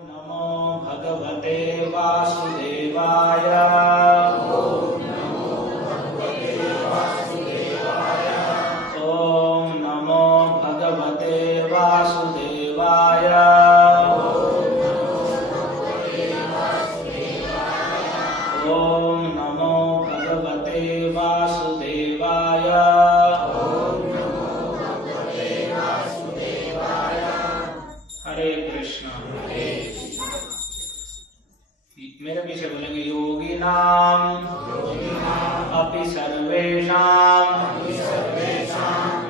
नमो भगवते वासुदेवाय। ओम नमो भगवते वासुदेवाय। ओम नमो भगवते वासुदेवाय। हरे कृष्ण। मेरे पीछे बोलेंगे योगिनाम अपि सर्वेषां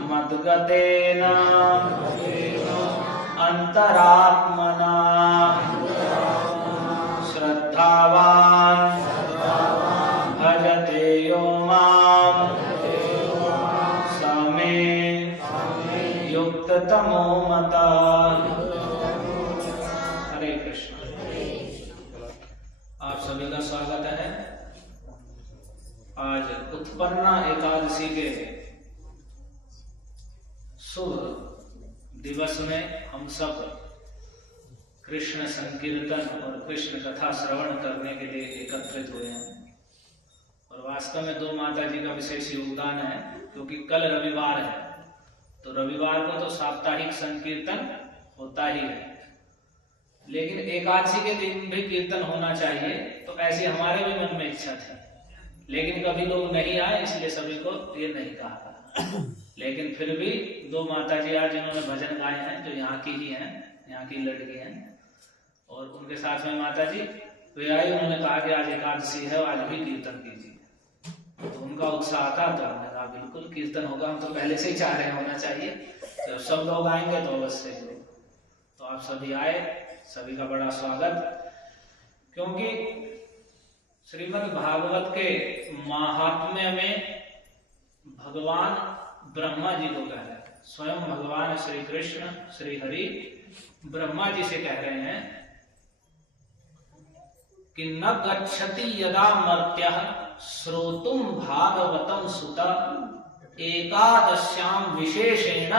मद्गतेन अंतरात्मना श्रद्धावान् भजते यो मां स मे युक्ततमो मतः। हरे कृष्ण। आप सभी का स्वागत है। आज उत्पन्ना एकादशी के शुभ दिवस में हम सब कृष्ण संकीर्तन और कृष्ण कथा श्रवण करने के लिए एकत्रित हुए हैं। और वास्तव में दो माता जी का विशेष योगदान है, क्योंकि कल रविवार है, तो रविवार को तो साप्ताहिक संकीर्तन होता ही है, लेकिन एकादशी के दिन भी कीर्तन होना चाहिए। तो ऐसी हमारे भी मन में इच्छा थी, लेकिन कभी लोग नहीं आए, इसलिए सभी को ये नहीं कहा। लेकिन फिर भी दो माता जी आज जिन्होंने भजन गाए हैं, जो यहाँ की ही हैं, यहाँ की लड़की हैं, और उनके साथ में माता जी वे आई, उन्होंने कहा कि आज एकादशी है, आज भी कीर्तन कीजिए। तो उनका उत्साह था, तो हमने कहा बिल्कुल कीर्तन होगा, हम तो पहले से ही चाह रहे होना चाहिए, जब सब लोग आएंगे तो अवश्य। तो आप सभी आए, सभी का बड़ा स्वागत। क्योंकि श्रीमद् भागवत के महात्म्य में भगवान ब्रह्मा जी को कह रहे हैं, स्वयं भगवान श्री कृष्ण श्री हरि ब्रह्मा जी से कह रहे हैं कि न गच्छति यदा मर्त्यः श्रोतुम भागवतम सुत एकादश्याम विशेषेण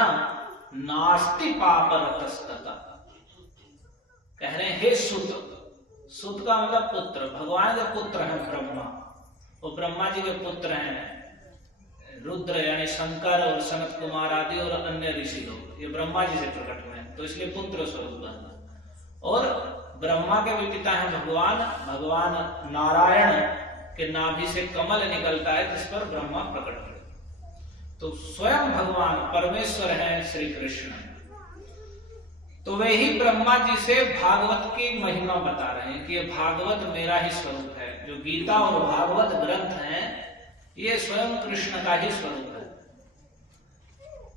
नास्ति पापरतस्ततः। कह रहे हैं हे सुत, सुत का मतलब पुत्र, भगवान के पुत्र हैं ब्रह्मा, वो ब्रह्मा जी के पुत्र हैं रुद्र यानी शंकर और सनत कुमार आदि और अन्य ऋषि लोग, ये ब्रह्मा जी से प्रकट हुए हैं, तो इसलिए पुत्र स्वरूप बना। और ब्रह्मा के भी पिता हैं भगवान नारायण के नाभि से कमल निकलता है, जिस पर ब्रह्मा प्रकट हुए। तो स्वयं भगवान परमेश्वर हैं श्री कृष्ण। तो वे ही ब्रह्मा जी से भागवत की महिमा बता रहे हैं कि ये भागवत मेरा ही स्वरूप है। जो गीता और भागवत ग्रंथ हैं, ये स्वयं कृष्ण का ही स्वरूप है।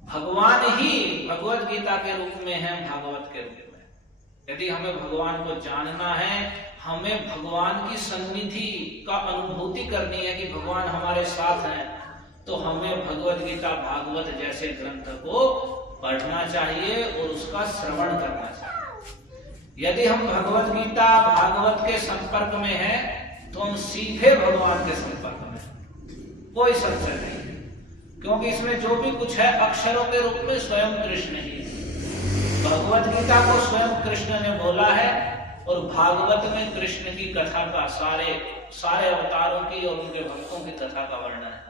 भगवान ही भगवत गीता के रूप में है, भागवत के रूप में। यदि हमें भगवान को जानना है, हमें भगवान की सन्निधि का अनुभूति करनी है कि भगवान हमारे साथ हैं, तो हमें भगवत गीता भागवत जैसे ग्रंथ को पढ़ना चाहिए और उसका श्रवण करना चाहिए। यदि हम भगवत गीता भागवत के संपर्क में हैं, तो हम सीधे भगवान के संपर्क में, कोई संशय नहीं है। क्योंकि इसमें जो भी कुछ है अक्षरों के रूप में स्वयं कृष्ण ही है। भगवत गीता को स्वयं कृष्ण ने बोला है, और भागवत में कृष्ण की कथा का सारे अवतारों की और उनके भक्तों की कथा का वर्णन है।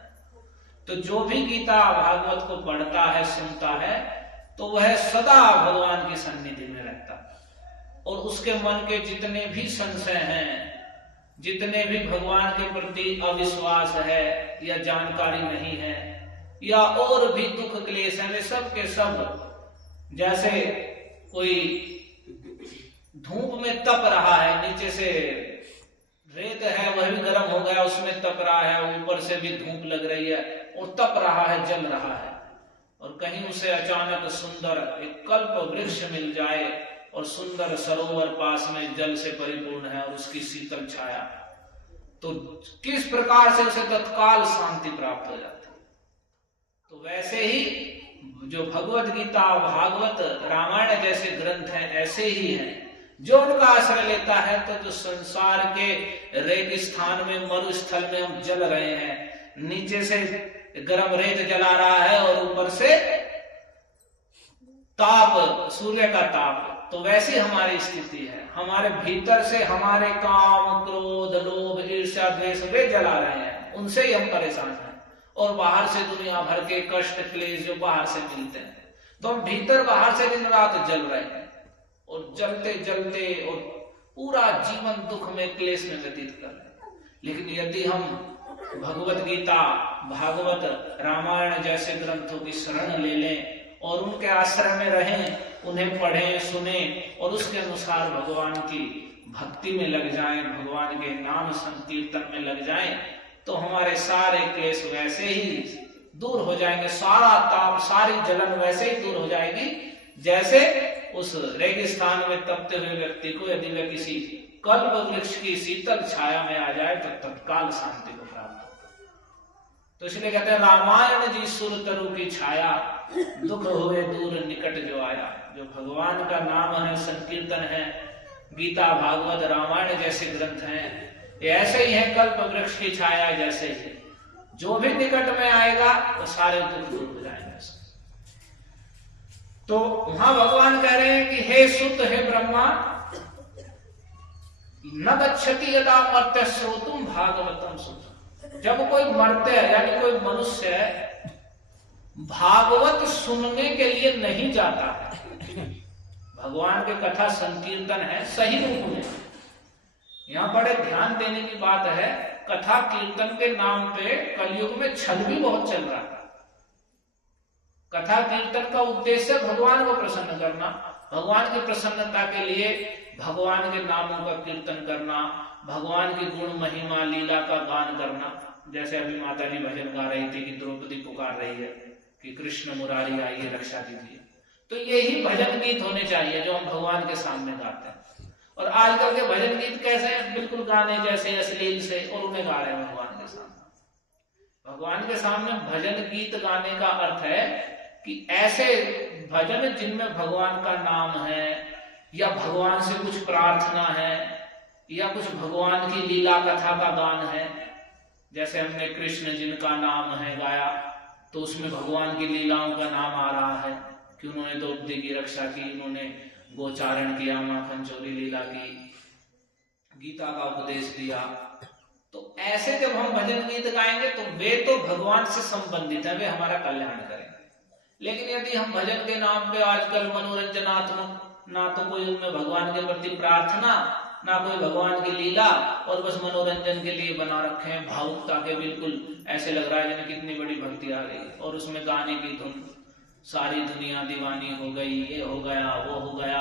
तो जो भी गीता भागवत को पढ़ता है, सुनता है, तो वह सदा भगवान की सन्निधि में रहता है। और उसके मन के जितने भी संशय हैं, जितने भी भगवान के प्रति अविश्वास है या जानकारी नहीं है या और भी दुख क्लेश है, वे सब के सब, जैसे कोई धूप में तप रहा है, नीचे से रेत है वह भी गर्म हो गया, उसमें तप रहा है, ऊपर से भी धूप लग रही है और तप रहा है, जल रहा है, और कहीं उसे अचानक सुंदर एक कल्प वृक्ष मिल जाए और सुंदर सरोवर पास में जल से परिपूर्ण है और उसकी शीतल छाया, तो किस प्रकार से उसे तत्काल शांति प्राप्त हो जाती है। तो वैसे ही जो भगवत गीता भागवत रामायण जैसे ग्रंथ हैं, ऐसे ही हैं, जो उनका आश्रय लेता है, तो जो संसार के रेगिस्तान में मरुस्थल में हम जल रहे हैं, नीचे से गर्म रेत जला रहा है और ऊपर से ताप, सूर्य का ताप, तो वैसी हमारी स्थिति है। हमारे भीतर से हमारे काम, क्रोध, लोभ, ईर्ष्या, द्वेष वे जला रहे हैं, उनसे ही हम परेशान हैं। और बाहर से दुनिया भर के कष्ट, क्लेश जो बाहर से मिलते हैं, तो हम भीतर बाहर से दिन रात जल रहे हैं और जलते जलते और पूरा जीवन दुख में, क्लेश में व्यतीत कर रहे हैं। लेकिन यदि हम भगवत गीता, भागवत, रामायण जैसे ग्रंथों की शरण ले लें और उनके आश्रय में रहें, उन्हें पढ़ें, सुने और उसके अनुसार भगवान की भक्ति में लग जाएं, भगवान के नाम संकीर्तन में लग जाएं, तो हमारे सारे क्लेश वैसे ही दूर हो जाएंगे, सारा ताप, सारी जलन वैसे ही दूर हो जाएगी जैसे उस रेगिस्तान में तपते हुए व्यक्ति को यदि वह किसी कल्प वृक्ष की शीतल छाया में आ जाए तो तत्काल शांति को प्राप्त हो। तो इसलिए कहते हैं रामायण जी सुर तरु की छाया, दुख हुए दूर निकट जो आया। जो भगवान का नाम है, संकीर्तन है, गीता, भागवत, रामायण जैसे ग्रंथ हैं, ये ऐसे ही है कल्प वृक्ष की छाया जैसे ही, जो भी निकट में आएगा तो सारे दुख दूर हो जाएंगे। तो वहां भगवान कह रहे हैं कि हे सुत, हे ब्रह्मा, न गच्छति यदा मर्त्य श्रोतुम भागवतम सुत। जब कोई मरते है यानी कोई मनुष्य भागवत सुनने के लिए नहीं जाता है, भगवान के कथा संकीर्तन है सही रूप में। यहां बड़े ध्यान देने की बात है, कथा कीर्तन के नाम पे कलयुग में छल भी बहुत चल रहा है। कथा कीर्तन का उद्देश्य भगवान को प्रसन्न करना, भगवान की प्रसन्नता के लिए भगवान के नामों का कीर्तन करना, भगवान की गुण महिमा लीला का गान करना। जैसे अभी माता जी भजन गा रही थी कि द्रौपदी पुकार रही है कि कृष्ण मुरारी आइए रक्षा दीजिए, तो यही भजन गीत होने चाहिए जो हम भगवान के सामने गाते हैं। और आजकल के भजन गीत कैसे हैं, बिल्कुल गाने जैसे अश्लील से, और उन्हें गा रहे हैं भगवान के सामने। भगवान के सामने भजन गीत गाने का अर्थ है कि ऐसे भजन जिनमें भगवान का नाम है या भगवान से कुछ प्रार्थना है या कुछ भगवान की लीला कथा का गान है। जैसे हमने कृष्ण जिनका नाम है गाया, तो उसमें भगवान की लीलाओं का नाम आ रहा है कि उन्होंने द्रौपदी की रक्षा की, उन्होंने गोचारण किया, माखन चोरी लीला की, गीता का उपदेश दिया। तो ऐसे जब हम भजन गीत गाएंगे तो वे तो भगवान से संबंधित है, वे हमारा कल्याण करेंगे। लेकिन यदि हम भजन के नाम पे आजकल मनोरंजनात्मक, ना तो कोई उनमें भगवान के प्रति प्रार्थना, ना कोई भगवान की लीला, और बस मनोरंजन के लिए बना रखे हैं, भावुकता के, बिल्कुल ऐसे लग रहा है जिन्हें कितनी बड़ी भक्ति आ गई, और उसमें गाने की धुन, सारी दुनिया दीवानी हो गई, ये हो गया, वो हो गया,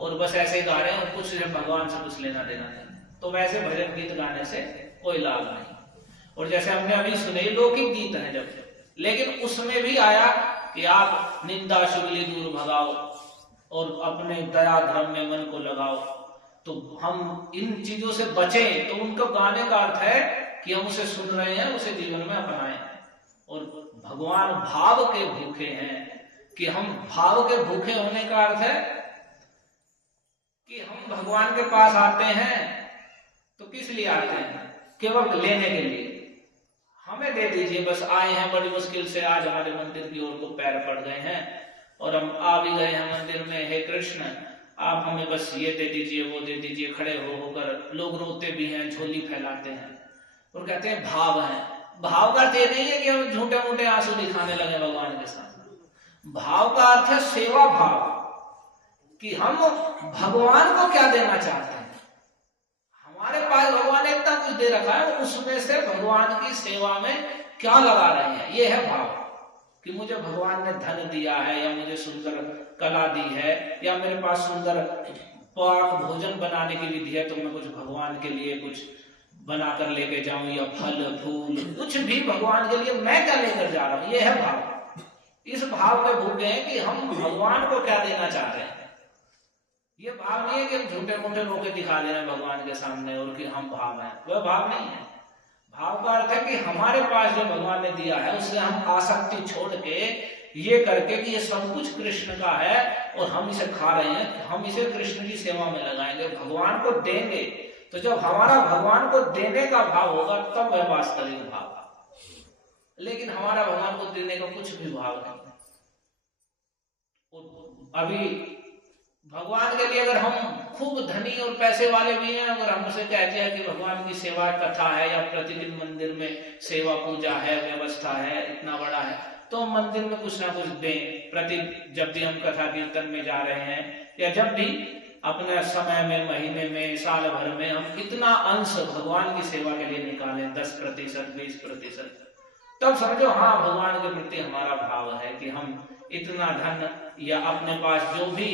और बस ऐसे गा रहे हैं और कुछ भगवान से कुछ लेना देना नहीं। तो वैसे भजन गीत गाने से कोई लाभ नहीं। और जैसे हमने अभी सुने लौकिक गीत हैं जब, लेकिन उसमें भी आया कि आप निंदा शुगली दूर भगाओ और अपने दया धर्म में मन को लगाओ। तो हम इन चीजों से बचें, तो उनको गाने का अर्थ है कि हम उसे सुन रहे हैं, उसे जीवन में अपनाएं। और भगवान भाव के भूखे हैं, कि हम भाव के भूखे होने का अर्थ है कि हम भगवान के पास आते हैं तो किस लिए आते हैं, केवल लेने के लिए, हमें दे दीजिए, बस आए हैं बड़ी मुश्किल से, आज हमारे मंदिर की ओर को पैर पड़ गए हैं और हम आ भी गए हैं मंदिर में, हे कृष्ण आप हमें बस ये दे दीजिए, वो दे दीजिए। खड़े होकर लोग रोते भी हैं, झोली फैलाते हैं और कहते हैं भाव है। भाव का अर्थ ये नहीं है कि हम झूठे मूठे आंसू दिखाने लगे भगवान के सामने। भाव का अर्थ है सेवा भाव, कि हम भगवान को क्या देना चाहते हैं। हमारे पास भगवान ने इतना कुछ दे रखा है, उसमें से भगवान की सेवा में क्या लगा रहे हैं, ये है भाव। कि मुझे भगवान ने धन दिया है, या मुझे सुंदर कला दी है, या मेरे पास सुंदर पाक भोजन बनाने की विधि है, तो मैं कुछ भगवान के लिए कुछ बनाकर लेके जाऊं, या फल फूल कुछ भी भगवान के लिए मैं क्या लेकर जा रहा हूं, ये है भाव। इस भाव में भूखे हैं कि हम भगवान को क्या देना चाह रहे हैं। ये भाव नहीं है कि हम झूठे मूठे रोके दिखा दे रहे हैं भगवान के सामने और कि हम भाव हैं, वह भाव नहीं है। भाव का अर्थ है कि हमारे पास जो भगवान ने दिया है उससे हम आसक्ति छोड़ के, ये करके कि ये सब कुछ कृष्ण का है और हम इसे खा रहे हैं, हम इसे कृष्ण की सेवा में लगाएंगे, भगवान को देंगे। तो जब हमारा भगवान को देने का भाव होगा तब वह वास्तविक भाव है। लेकिन हमारा भगवान को देने का कुछ भी भाव नहीं है। अभी भगवान के लिए अगर हम खूब धनी और पैसे वाले भी हैं, अगर हमसे कहते हैं कि भगवान की सेवा कथा है या प्रतिदिन मंदिर में सेवा पूजा है, व्यवस्था है, इतना बड़ा है, तो हम मंदिर में कुछ ना कुछ दें। जब भी हम कथा कीर्तन में जा रहे हैं या जब भी अपने समय में, महीने में, साल भर में हम इतना अंश भगवान की सेवा के लिए निकालें, 10%, 20%, तब समझो हाँ, भगवान के प्रति हमारा भाव है कि हम इतना धन या अपने पास जो भी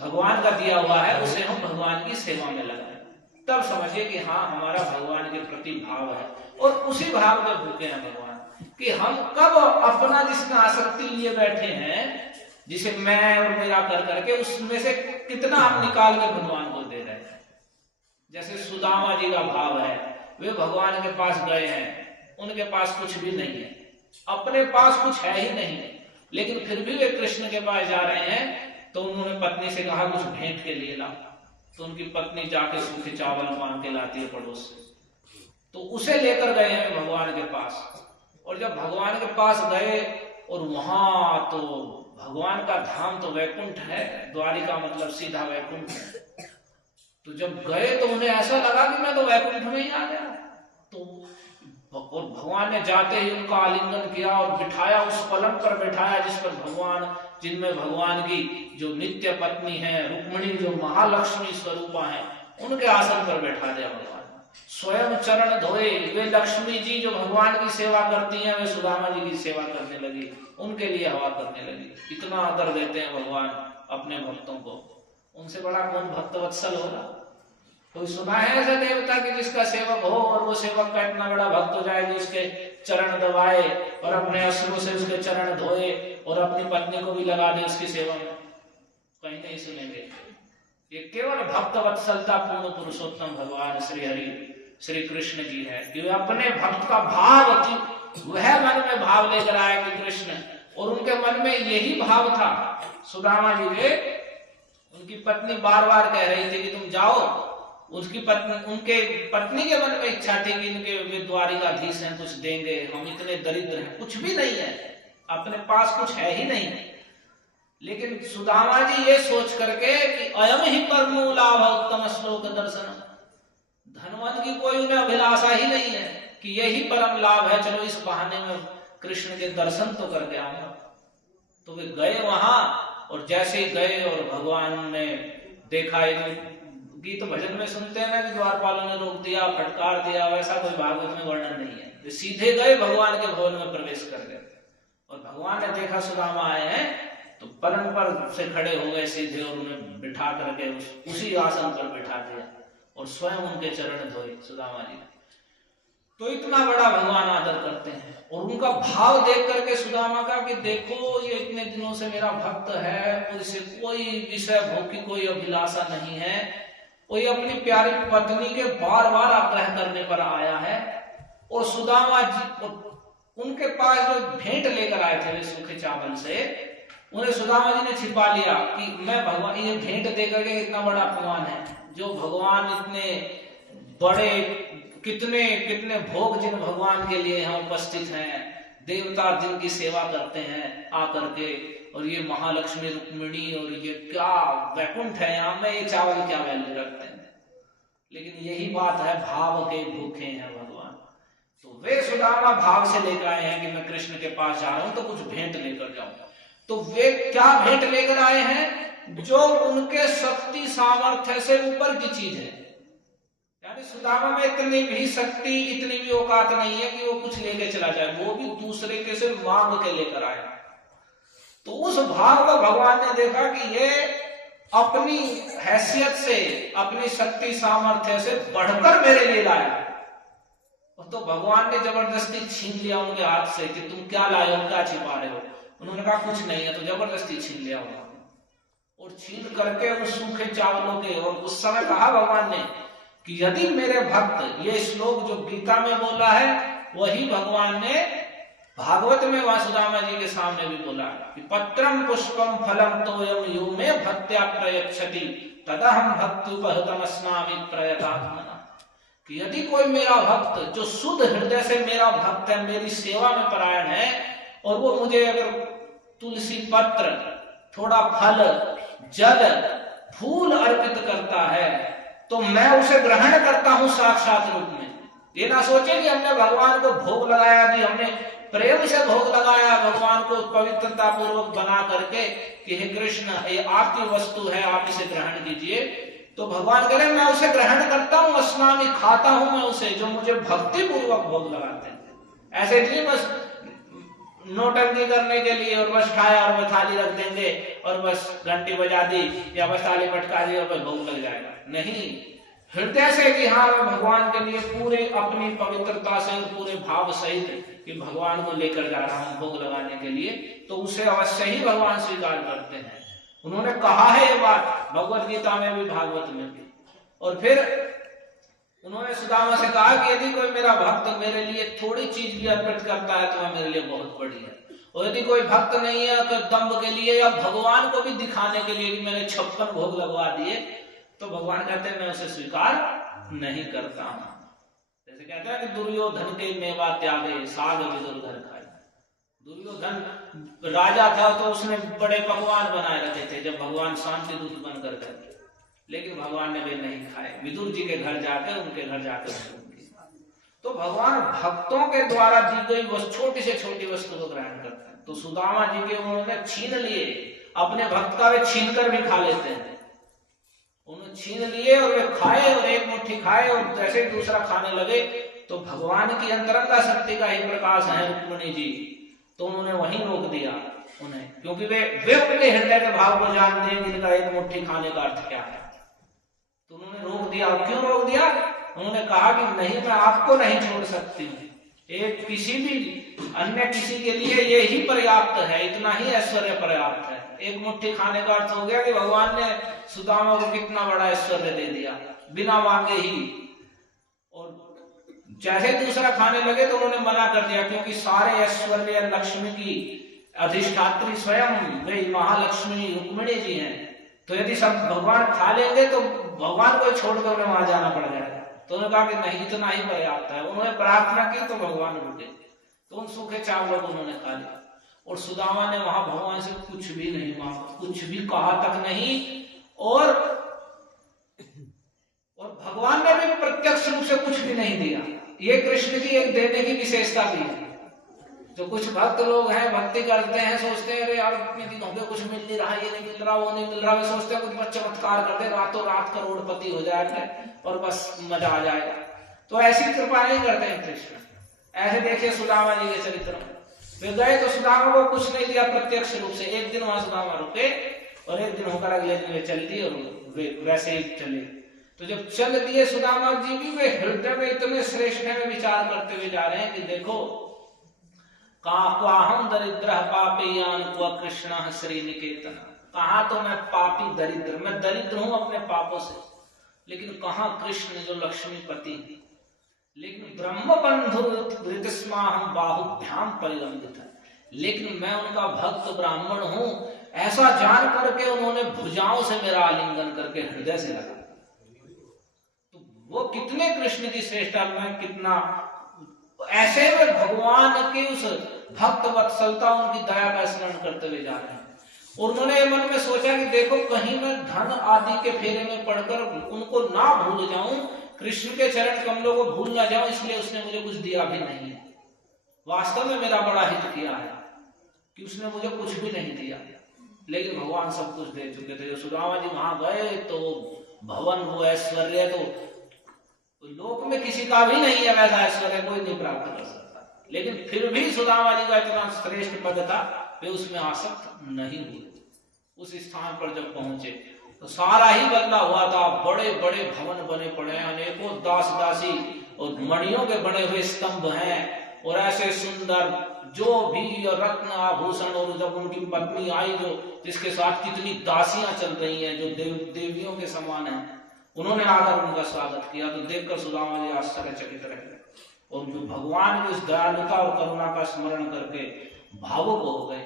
भगवान का दिया हुआ है उसे हम भगवान की सेवा में लगाएं। तब समझिए कि हाँ, हमारा भगवान के प्रति भाव है। और उसी भाव में भूखे हैं भगवान कि हम कब अपना जिसमें आसक्ति लिए बैठे हैं, जिसे मैं और मेरा कर करके उसमें से कितना हम निकाल के भगवान को दे रहे हैं। जैसे सुदामा जी का भाव है, वे भगवान के पास गए हैं, उनके पास कुछ भी नहीं है, अपने पास कुछ है ही नहीं, लेकिन फिर भी वे कृष्ण के पास जा रहे हैं। तो उन्होंने पत्नी से कहा कुछ भेंट के लिए ला, तो उनकी पत्नी जाके सूखे चावल मांग के लाती है पड़ोस से, तो उसे लेकर गए हैं भगवान के पास। और जब भगवान के पास गए और वहां तो भगवान का धाम तो वैकुंठ है, द्वारिका मतलब सीधा वैकुंठ है। तो जब गए तो उन्हें ऐसा लगा कि मैं तो वैकुंठ में ही आ गया। तो और भगवान ने जाते ही उनका आलिंगन किया और बिठाया, उस पलंग पर बिठाया जिस पर भगवान, जिनमें भगवान की जो नित्य पत्नी है रुक्मिणी, जो महालक्ष्मी स्वरूपा है, उनके आसन पर बैठा दिया भगवान। स्वयं चरण धोए, वे लक्ष्मी जी जो भगवान की सेवा करती हैं, वे सुदामा जी की सेवा करने लगी, उनके लिए हवा करने लगी। इतना आदर देते हैं भगवान अपने भक्तों को, उनसे बड़ा कौन भक्त वत्सल होगा। कोई सुना है ऐसा देवता कि जिसका सेवक हो और वो सेवक का इतना बड़ा भक्त हो जाए कि उसके चरण दबाए और अपने अश्रु से उसके चरण धोए और अपनी पत्नी को भी लगा दे उसकी सेवा में? कहीं नहीं सुनेंगे। ये केवल भक्त वत्सलता पूर्ण पुरुषोत्तम भगवान श्री हरि श्री कृष्ण जी है कि वे अपने भक्त का भाव, वह मन में भाव लेकर आए कि कृष्ण, और उनके मन में यही भाव था। सुदामा जी के, उनकी पत्नी बार बार कह रही थी कि तुम जाओ, उसकी पत्नी, उनके पत्नी के मन में इच्छा थी कि इनके वे द्वारिकाधीश हैं, कुछ देंगे, हम इतने दरिद्र हैं, कुछ भी नहीं है, अपने पास कुछ है ही नहीं। लेकिन सुदामा जी ये सोच करके कि अयम ही परमो लाभ उत्तम श्लोक दर्शन, धनवन की कोई उन्हें अभिलाषा ही नहीं है कि यही परम लाभ है, चलो इस बहाने में कृष्ण के दर्शन तो करके आऊंगा। तो वे गए वहां, और जैसे ही गए और भगवान ने देखा, गीत भजन में सुनते हैं ना कि द्वारपालों ने रोक दिया, फटकार दिया, वैसा कोई भागवत में वर्णन नहीं है। वे सीधे गए भगवान के भवन में प्रवेश कर गए, और भगवान ने देखा सुदामा आए हैं तो पलंग पर से खड़े हो गए सीधे, और उन्हें बिठा करके उसी आसन पर बिठा दिया और स्वयं उनके चरण धोए सुदामा जी। तो इतना बड़ा भगवान आदर करते हैं। और उनका भाव देख करके सुदामा का कि देखो ये इतने दिनों से मेरा भक्त है और इसे कोई विषय भोग की कोई अभिलाषा नहीं है, वो ये अपनी प्यारी पत्नी के बार बार आग्रह करने पर आया है। और सुदामा जी उनके पास जो भेंट लेकर आए थे सूखे चावल से, उन्हें सुदामा जी ने छिपा लिया कि मैं भगवान, ये भेंट देकर के इतना बड़ा अपमान है, जो भगवान इतने बड़े, कितने कितने भोग जिन भगवान के लिए यहाँ उपस्थित हैं, देवता जिनकी सेवा करते हैं आकर के, और ये महालक्ष्मी रुक्मिणी, और ये क्या वैकुंठ है यहाँ में, ये चावल क्या वैल्यू रखते हैं। लेकिन यही बात है, भाव के भूखे हैं भगवान। तो वे सुदामा भाव से लेकर आए हैं कि मैं कृष्ण के पास जा रहा हूं तो कुछ भेंट लेकर जाऊं। तो वे क्या भेंट लेकर आए हैं? जो उनके शक्ति सामर्थ्य से ऊपर की चीज है। यानी सुदामा में इतनी भी शक्ति, इतनी भी औकात नहीं है कि वो कुछ लेके चला जाए, वो भी दूसरे के से मांग के लेकर आए। तो उस भाव को भगवान ने देखा कि ये अपनी हैसियत से, अपनी शक्ति सामर्थ्य से बढ़कर मेरे लिए लाया। तो भगवान ने जबरदस्ती छीन लिया उनके हाथ से कि तुम क्या लाए हो, क्या छिपा रहे हो। उन्होंने कहा कुछ नहीं है, तो जबरदस्ती छीन लिया उन्होंने, और छीन करके उस सूखे चावलों के, और उस समय कहा भगवान ने कि यदि मेरे भक्त, ये श्लोक जो गीता में बोला है वही भगवान ने भागवत में वासुदामा जी के सामने भी बोला कि पत्रम पुष्पम फलम तोयम यो में भक्त्या प्रयच्छति तदहम भक्त्युपहतमस्नामि प्रयतात्मना, कि यदि कोई मेरा भक्त जो शुद्ध हृदय से मेरा भक्त है, मेरी सेवा में परायण है, और वो मुझे अगर तुलसी पत्र, थोड़ा फल जल फूल अर्पित करता है तो मैं उसे ग्रहण करता हूं साक्षात रूप में। ये ना सोचे कि हमने भगवान को भोग लगाया, कि हमने प्रेम से भोग लगाया भगवान को पवित्रता पूर्वक बना करके कि हे कृष्ण ये आपकी वस्तु है, आप इसे ग्रहण कीजिए। तो भगवान कह रहे मैं उसे ग्रहण करता हूं, अस्नामि खाता हूं मैं उसे, जो मुझे भक्ति पूर्वक भोग लगाते हैं। ऐसे नहीं बस नोटंकी करने के लिए और बस खाया और बस थाली रख देंगे और बस घंटी बजा दी या बस थाली पटका दी और बस भोग लग जाएगा। नहीं, हृदय से कि हाँ मैं भगवान के लिए पूरे अपनी पवित्रता से और पूरे भाव सहित कि भगवान को लेकर जा रहा हूं भोग लगाने के लिए, तो उसे अवश्य ही भगवान स्वीकार करते हैं। उन्होंने कहा है ये बात भगवत गीता में भी, भागवत में भी। और फिर उन्होंने सुदामा से कहा कि यदि कोई मेरा भक्त मेरे लिए थोड़ी चीज भी अर्पित करता है तो वह मेरे लिए बहुत बड़ी है, और यदि कोई भक्त नहीं है तो दम्भ के लिए या भगवान को भी दिखाने के लिए कि मैंने 56 भोग लगवा दिए, तो भगवान कहते हैं मैं उसे स्वीकार नहीं करता हूं। जैसे कहते हैं कि दुर्योधन के मेवा त्यागे साग विदुर घर खाए। दुर्योधन राजा था तो उसने बड़े पकवान बनाए रखे थे जब भगवान शांति दूत बनकर गए, लेकिन भगवान ने वे नहीं खाए, विदुर जी के घर जाकर उनके घर जाकर। तो भगवान भक्तों के द्वारा दी गई छोटी से छोटी वस्तु को ग्रहण करते हैं। तो सुदामा जी के उन्होंने छीन लिए, अपने भक्त का वे छीन कर भी खा लेते हैं। उन्होंने छीन लिए और वे खाए और एक मुट्ठी खाए और जैसे ही दूसरा खाने लगे तो भगवान की अंतरंगा शक्ति का ही प्रकाश है रुक्मिणी जी, तो उन्होंने वहीं रोक दिया उन्हें, क्योंकि वे अपने हृदय के भाव को जानते हैं कि इनका एक मुट्ठी खाने का अर्थ क्या है। तो उन्होंने रोक दिया। क्यों रोक दिया? उन्होंने कहा कि नहीं मैं आपको नहीं छोड़ सकती हूँ, एक किसी भी अन्य किसी के लिए ये ही पर्याप्त है, इतना ही ऐश्वर्य पर्याप्त है। एक मुट्ठी खाने का अर्थ हो गया कि भगवान ने सुदामा को कितना बड़ा ऐश्वर्य दे दिया बिना मांगे ही। और जैसे दूसरा खाने लगे तो उन्होंने मना कर दिया, क्योंकि सारे ऐश्वर्य लक्ष्मी की अधिष्ठात्री स्वयं वे महालक्ष्मी रुक्मिणी जी हैं, तो यदि सब भगवान खा लेंगे तो भगवान को छोड़कर उन्हें वहां जाना पड़ जाएगा। तो उन्होंने कहा कि नहीं इतना ही पर्याप्त है। उन्होंने प्रार्थना की तो भगवान रुके, तो उन सूखे चावलों को उन्होंने खा लिया। और सुदामा ने वहां भगवान से कुछ भी नहीं मांगा, कुछ भी कहा तक नहीं, और भगवान ने भी प्रत्यक्ष रूप से कुछ भी नहीं दिया। ये कृष्ण की एक देने की विशेषता भी है। जो कुछ भक्त लोग हैं भक्ति करते हैं, सोचते हैं अरे यार इतने दिन हो गए कुछ मिल नहीं रहा, ये नहीं मिल रहा, वो नहीं मिल रहा, वे सोचते हैं कुछ चमत्कार करते रातों रात करोड़पति हो जाएगा और बस मजा आ जाएगा। तो ऐसी कृपा नहीं करते हैं कृष्ण। ऐसे देखिए सुदामा जी के चरित्र में, वे गए तो सुदामा को कुछ नहीं दिया प्रत्यक्ष रूप से। एक दिन वहां सुदामा रुके और एक दिन होकर अगले दिन वे चल दिए और वे वैसे ही चले। तो जब चल दिए सुदामा जी भी, वे हृदय में इतने श्रेष्ठ में विचार करते हुए जा रहे हैं कि देखो हम दरिद्र पापीयान कृष्ण श्री निकेतन। कहा तो मैं पापी दरिद्र, मैं दरिद्र हूं अपने पापों से, लेकिन कहा कृष्ण जो लक्ष्मीपति, लेकिन ब्रह्म बंधु हम बाहुभ्याम परिलंबित है, लेकिन मैं उनका भक्त ब्राह्मण हूं ऐसा जान करके उन्होंने भुजाओं से मेरा आलिंगन करके हृदय से लगा। तो वो कितने कृष्ण की श्रेष्ठता में, कितना ऐसे में भगवान की उस भक्त वत्सलता उनकी दया का स्मरण करते हुए जा रहे हैं। और उन्होंने मन में सोचा कि देखो कहीं मैं धन आदि के फेरे में पड़कर उनको ना भूल जाऊं, कृष्ण के चरण कमलों को भूल ना जाऊं, इसलिए उसने मुझे कुछ दिया भी नहीं है। वास्तव में मेरा बड़ा हित किया है कि उसने मुझे कुछ भी नहीं दिया, लेकिन भगवान सब कुछ दे चुके थे। सुदामा जी वहां गए तो भवन वो ऐश्वर्य तो लोक में किसी का भी नहीं है, वैसा ऐश्वर्य कोई नहीं प्राप्त कर सकता, लेकिन फिर भी सुदामा जी का इतना श्रेष्ठ पद था वे उसमें आसक्त नहीं हुए। उस स्थान पर जब पहुंचे तो सारा ही बदला हुआ था, बड़े बड़े भवन बने पड़े हैं, अनेकों दास दासी और मणियों के बने हुए स्तंभ हैं, और ऐसे सुंदर जो भी रत्न आभूषण, और जब उनकी पत्नी आई जो जिसके साथ कितनी दासियां चल रही हैं जो देवियों के समान हैं, उन्होंने आकर उनका स्वागत किया। तो देखकर सुदामा जी आश्चर्यचकित रह गए और भगवान की उस दयालुता और करुणा का स्मरण करके भावुक हो गए।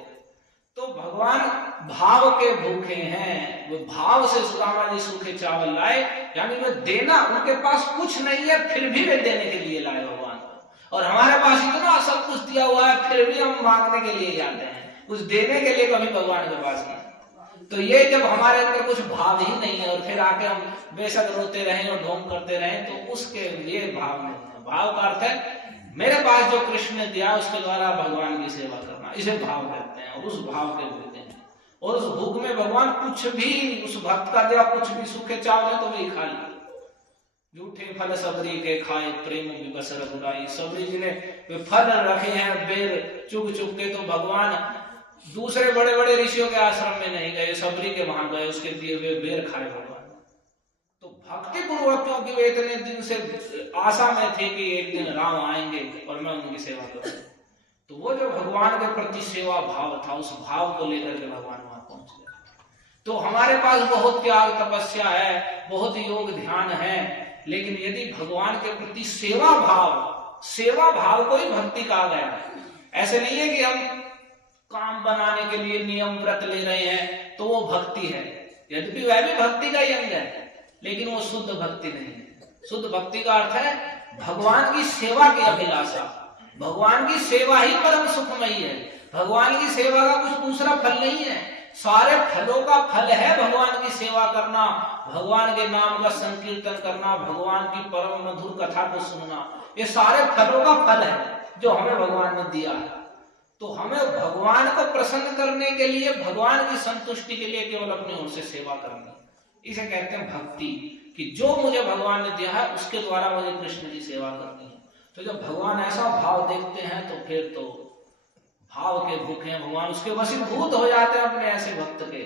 तो भगवान भाव के भूखे हैं, वो भाव से सुदामा जी सूखे चावल लाए, यानी वे देना, उनके पास कुछ नहीं है फिर भी वे देने के लिए लाए भगवान को। और हमारे पास इतना सब कुछ दिया हुआ है फिर भी हम मांगने के लिए जाते हैं, कुछ देने के लिए कभी भगवान के पास नहीं। तो ये जब हमारे अंदर कुछ भाव ही नहीं है और फिर आके हम बेशक रोते रहें और ढोंग करते रहें, तो उसके लिए भाव नहीं है। भाव का अर्थ है मेरे पास जो कृष्ण ने दिया उसके द्वारा भगवान की सेवा करना, इसे भाव कहते हैं। और उस भाव के भूखे हैं, और उस भूख में भगवान कुछ भी, उस भक्त का दिया कुछ भी, सूखे चावल तो भी खा लिया। झूठे फल सबरी के खाए प्रेम विवश रघुराई। सबरी जी ने वे फल रखे हैं बेर चुग चुग के, तो भगवान दूसरे बड़े बड़े ऋषियों के आश्रम में नहीं गए, सबरी के वहां गए, उसके दिए हुए बेर खाए भगवान। तो भक्ति पूर्वक, क्योंकि वे इतने दिन से आशा में थे कि एक दिन राम आएंगे और मैं उनकी सेवा करूंगा, तो वो जो भगवान के प्रति सेवा भाव था, उस भाव को लेकर के भगवान वहां पहुंच गए। तो हमारे पास बहुत त्याग तपस्या है, बहुत योग ध्यान है, लेकिन यदि भगवान के प्रति सेवा भाव को ही भक्ति कहा गया है। ऐसे नहीं है कि हम काम बनाने के लिए नियम व्रत ले रहे हैं तो वो भक्ति है, यद्यपि वह भी भक्ति का ही अंग है, लेकिन वो शुद्ध भक्ति नहीं है। शुद्ध भक्ति का अर्थ है भगवान की सेवा की अभिलाषा। भगवान की सेवा ही परम सुखमयी है। भगवान की सेवा का कुछ दूसरा फल नहीं है, सारे फलों का फल है भगवान की सेवा करना, भगवान के नाम का संकीर्तन करना, भगवान की परम मधुर कथा को सुनना। ये सारे फलों का फल है जो हमें भगवान ने दिया है। तो हमें भगवान को प्रसन्न करने के लिए, भगवान की संतुष्टि के लिए केवल अपनी ओर से सेवा करनी, इसे कहते हैं भक्ति। कि जो मुझे भगवान ने दिया है उसके द्वारा मुझे कृष्ण की सेवा करनी है। तो जब भगवान ऐसा भाव देखते हैं तो फिर तो भाव के भूखे हैं भगवान, उसके वशीभूत हो जाते हैं अपने ऐसे भक्त के।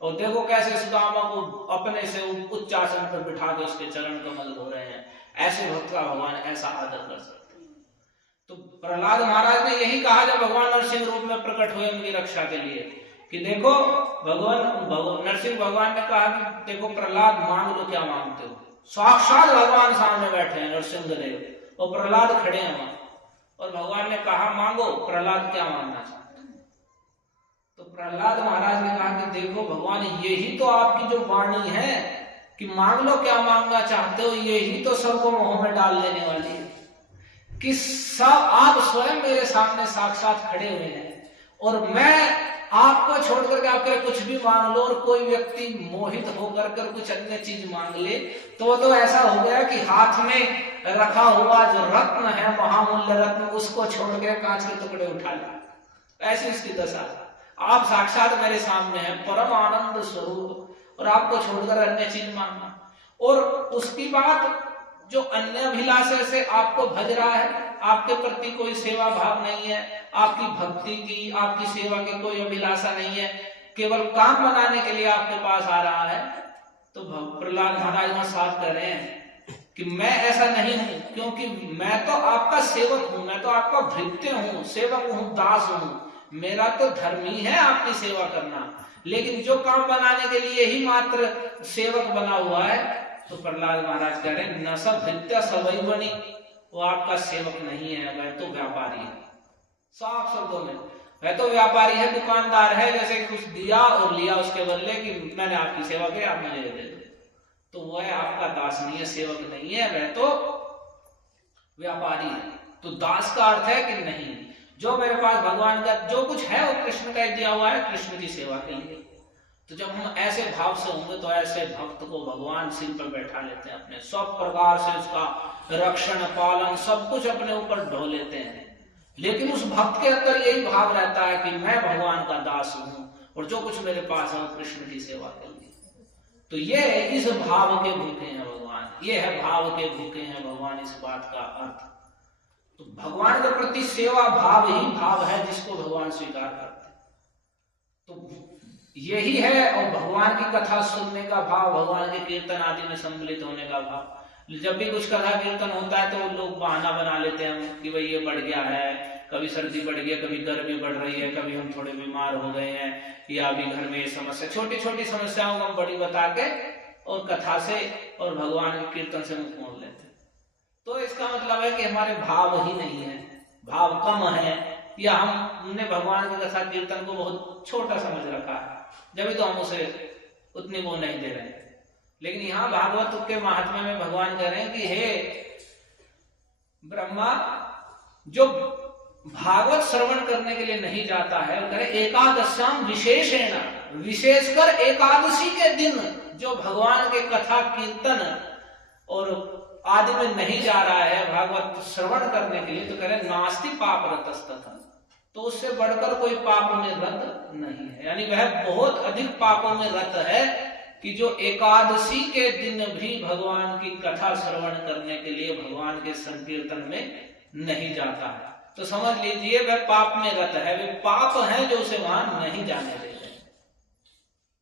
और देखो कैसे सुदामा को अपने से उच्च आसन पर बिठा के उसके चरण कमल धो रहे हैं। ऐसे भक्त का भगवान ऐसा आदर कर सकते। तो प्रहलाद महाराज ने यही कहा जब भगवान नरसिंह रूप में प्रकट हुए उनकी रक्षा के लिए, कि देखो भगवान नरसिंह भगवान ने कहा कि देखो प्रहलाद मांग लो क्या मांगते हो। साक्षात भगवान सामने बैठे हैं नरसिंह देव और प्रहलाद खड़े हैं वहां, और भगवान ने कहा मांगो, प्रहलाद क्या मांगना चाहते हैं। तो प्रहलाद महाराज ने कहा कि देखो भगवान यही तो आपकी जो वाणी है कि मांग लो क्या मांगना चाहते हो, यही तो सबको मोह में डाल देने वाली है। कि सब आप स्वयं मेरे सामने साक्षात खड़े हुए हैं और मैं आपको छोड़ करके आप करे कुछ भी मांग लो, और कोई व्यक्ति मोहित होकर कर कुछ अन्य चीज मांग ले तो ऐसा हो गया कि हाथ में रखा हुआ जो रत्न है, महामूल्य रत्न, उसको छोड़ के कांच के टुकड़े उठा ले। ऐसी उसकी दशा। आप साक्षात मेरे सामने हैं, परम आनंद स्वरूप, और आपको छोड़कर अन्य चीज मांगना। और उसकी बात जो अन्य अभिलाषा से आपको भज रहा है, आपके प्रति कोई सेवा भाव नहीं है, आपकी भक्ति की, आपकी सेवा की कोई अभिलाषा नहीं है, केवल काम बनाने के लिए आपके पास आ रहा है, तो प्रहलाद महाराज वहां साफ कर रहे हैं कि मैं ऐसा नहीं हूं, क्योंकि मैं तो आपका सेवक हूं, मैं तो आपका भृत्य हूं, सेवक हूं, दास हूं। मेरा तो धर्म ही है आपकी सेवा करना, लेकिन जो काम बनाने के लिए ही मात्र सेवक बना हुआ है, तो प्रहलाद महाराज कह रहे हैं न सब भृत्य सवई बनी, वो आपका सेवक नहीं है, वह तो व्यापारी है। साफ शब्दों में वह तो व्यापारी है, दुकानदार है, जैसे कुछ दिया और लिया उसके बदले कि मैंने आपकी सेवा की, आप मुझे दे दो, तो वह आपका दास नहीं है, सेवक नहीं है, वह तो व्यापारी है। तो दास का अर्थ है कि नहीं, जो मेरे पास भगवान का जो कुछ है वो कृष्ण का दिया हुआ है, कृष्ण की सेवा के लिए। तो जब हम ऐसे भाव से होंगे तो ऐसे भक्त को भगवान सिर पर बैठा लेते हैं, अपने सब प्रकार से उसका रक्षण पालन सब कुछ अपने ऊपर ढो लेते हैं। लेकिन उस भक्त के अंदर यही भाव रहता है कि मैं भगवान का दास हूं और जो कुछ मेरे पास है वो कृष्ण की सेवा के लिए। तो ये इस भाव के भूखे हैं भगवान, ये है भाव के भूखे हैं भगवान, इस बात का अर्थ। तो भगवान के प्रति सेवा भाव ही भाव है जिसको भगवान स्वीकार करते हैं। तो यही है, और भगवान की कथा सुनने का भाव, भगवान के कीर्तन आदि में सम्मिलित होने का भाव। जब भी कुछ कथा कीर्तन होता है तो लोग बहाना बना लेते हैं कि भाई ये बढ़ गया है, कभी सर्दी बढ़ गई, कभी गर्मी बढ़ रही है, कभी हम थोड़े बीमार हो गए हैं, या अभी घर में ये समस्या, छोटी छोटी समस्याओं को हम बड़ी बता के और कथा से और भगवान के कीर्तन से मुक्त मोड़ लेते हैं। तो इसका मतलब है कि हमारे भाव ही नहीं है, भाव कम है, या हमने भगवान की कथा कीर्तन को बहुत छोटा समझ रखा है, जब तो हम उसे उतनी वो नहीं दे रहे हैं। लेकिन यहाँ भागवत के महात्म्य में भगवान कह रहे हैं कि हे ब्रह्मा, जो भागवत श्रवण करने के लिए नहीं जाता है, कह रहे एकादश्याम विशेषेण, विशेषकर एकादशी के दिन जो भगवान के कथा कीर्तन और आदि में नहीं जा रहा है भागवत श्रवण करने के लिए, तो कह रहे नास्ति पाप रतस्तथा, तो उससे बढ़कर कोई पाप में रत नहीं है। यानी वह बहुत अधिक पापों में रत है कि जो एकादशी के दिन भी भगवान की कथा श्रवण करने के लिए भगवान के संकीर्तन में नहीं जाता है। तो समझ लीजिए वह पाप में रत है, वे पाप है जो उसे वहां नहीं जाने देते।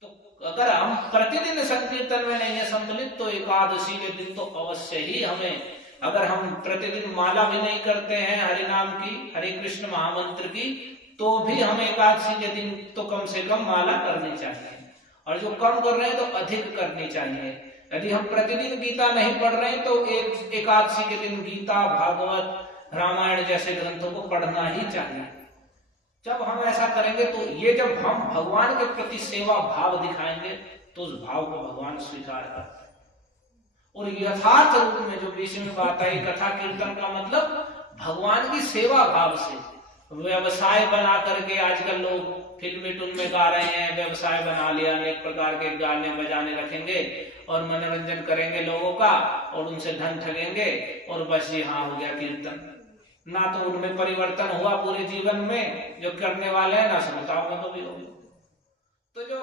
तो अगर हम प्रतिदिन संकीर्तन में नहीं है संतुलित, तो एकादशी के दिन तो अवश्य ही हमें, अगर हम प्रतिदिन माला भी नहीं करते हैं हरि नाम की, हरे कृष्ण महामंत्र की, तो भी हमें एकादशी के दिन तो कम से कम माला करनी चाहिए, और जो कम कर रहे हैं तो अधिक करनी चाहिए। यदि हम प्रतिदिन गीता नहीं पढ़ रहे हैं तो एकादशी के दिन गीता, भागवत, रामायण जैसे ग्रंथों को पढ़ना ही चाहिए। जब हम ऐसा करेंगे तो ये, जब हम भगवान के प्रति सेवा भाव दिखाएंगे तो उस भाव को भगवान स्वीकार करते हैं। और यथार्थ रूप में जो बीच में बात आई, कथा कीर्तन का मतलब भगवान की सेवा भाव से, व्यवसाय बना करके आजकल लोग फिल्मी टून में गा रहे हैं, व्यवसाय बना लिया, अनेक प्रकार के गाने बजाने रखेंगे और मनोरंजन करेंगे लोगों का और उनसे धन ठगेंगे और बस ये हाँ हो गया कीर्तन। ना तो उनमें परिवर्तन हुआ पूरे जीवन में जो करने वाले हैं, ना श्रोताओं में कभी होगी। तो जो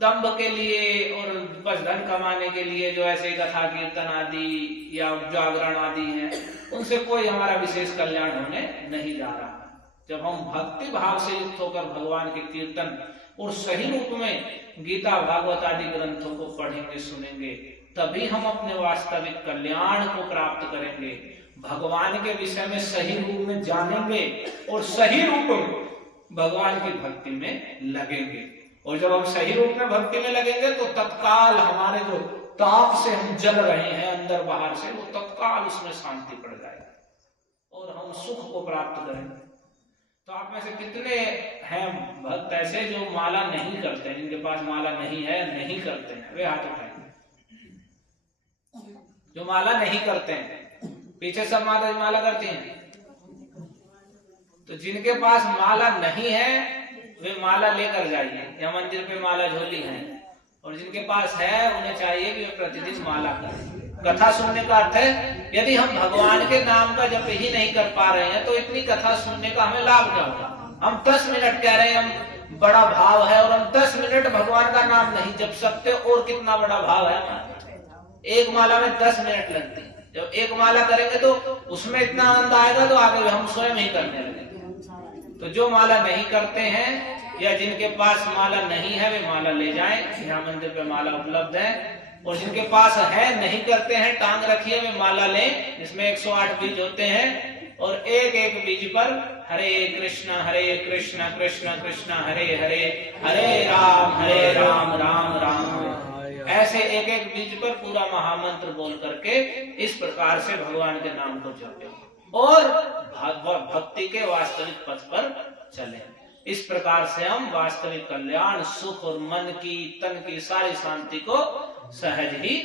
दंभ के लिए और बस धन कमाने के लिए जो ऐसे कथा कीर्तन आदि या जागरण आदि हैं, उनसे कोई हमारा विशेष कल्याण होने नहीं जा रहा। जब हम भक्ति भाव से युक्त होकर भगवान के कीर्तन और सही रूप में गीता, भागवत आदि ग्रंथों को पढ़ेंगे, सुनेंगे, तभी हम अपने वास्तविक कल्याण को प्राप्त करेंगे। भगवान के विषय में सही रूप में जानेंगे और सही रूप में भगवान की भक्ति में लगेंगे। और जब हम सही रूप में भक्ति में लगेंगे तो तत्काल हमारे जो ताप से हम जल रहे हैं अंदर बाहर से, वो तत्काल उसमें शांति पड़ जाएगी और हम सुख को प्राप्त करेंगे। तो आप में से कितने हैं भक्त ऐसे जो माला नहीं करते हैं, जिनके पास माला नहीं है, नहीं करते हैं, वे हाथ उठाएंगे। जो माला नहीं करते हैं, पीछे सब माता जी माला करती हैं, तो जिनके पास माला नहीं है वे माला लेकर जाइए, या मंदिर पे माला झोली है, और जिनके पास है उन्हें चाहिए कि वे प्रतिदिन माला करें। कथा सुनने का अर्थ है, यदि हम भगवान के नाम का जप ही नहीं कर पा रहे हैं तो इतनी कथा सुनने का हमें लाभ क्या होगा। हम 10 मिनट कह रहे हैं, हम बड़ा भाव है, और हम 10 मिनट भगवान का नाम नहीं जप सकते, और कितना बड़ा भाव है हमारा। एक माला में 10 मिनट लगती है। जब एक माला करेंगे तो उसमें इतना आनंद आएगा तो आगे हम स्वयं ही करने लगेंगे। तो जो माला नहीं करते हैं या जिनके पास माला नहीं है वे माला ले जाएं, यहाँ मंदिर पे माला उपलब्ध है। और जिनके पास है, नहीं करते हैं, टांग रखिए, वे माला लें, जिसमें 108 बीज होते हैं, और एक एक बीज पर हरे कृष्ण कृष्ण कृष्ण हरे हरे, हरे राम राम राम, ऐसे एक एक बीज पर पूरा महामंत्र बोल करके इस प्रकार से भगवान के नाम को जपें और भक्ति के वास्तविक पथ पर चलें। इस प्रकार से हम वास्तविक कल्याण, सुख और मन की, तन की सारी शांति को सहज ही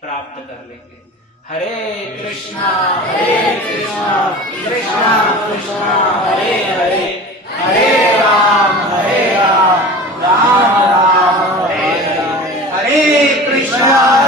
प्राप्त कर लेंगे। हरे कृष्णा कृष्णा कृष्णा हरे हरे, हरे राम राम राम हरे हरे, हरे कृष्णा